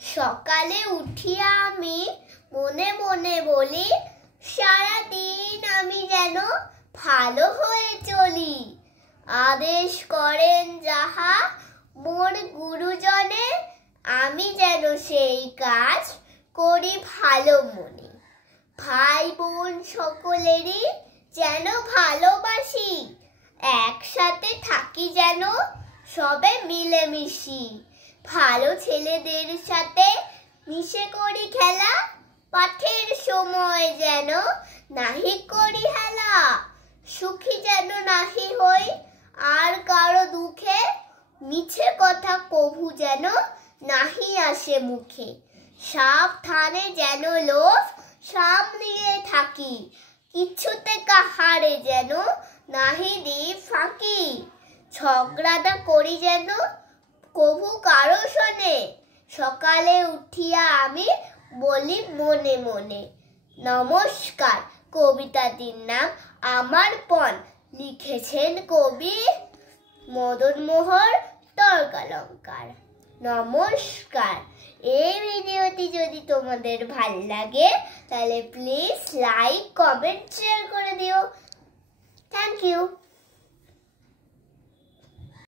সকালে উঠিয়া আমি মনে মনে বলি, সারাদিন আমি যেন ভালো হয়ে চলি। আদেশ করেন যাহা মোর গুরুজনে, আমি যেন সেই কাজ করি ভালো মনে। ভাই বোন সকলেরই যেন ভালোবাসি, একসাথে থাকি যেন সবে মিলেমিশি। ভালো ছেলেদের সাথে মিশে করি খেলা, পাঠের সময় যেন নাহি করি হেলা। সুখী যেন নাহি হই আর কারো দুঃখে, মিছে কথা কভু যেন নাহি আসে মুখে। সাবধানে যেন লোভ সামলিয়ে থাকি, কিছুতে কাহারে যেন নাহি দিই ফাঁকি। ঝগড়াটা করি যেন কভু কারো শোনে, সকালে উঠিয়া আমি বলি মনে মনে। নমস্কার। কবিতাটির নাম আমার পণ, লিখেছেন কবি মদনমোহন তর্কালঙ্কার। নমস্কার। এই ভিডিওটি যদি তোমাদের ভাল লাগে তাহলে প্লিজ লাইক, কমেন্ট, শেয়ার করে দিও। Thank you.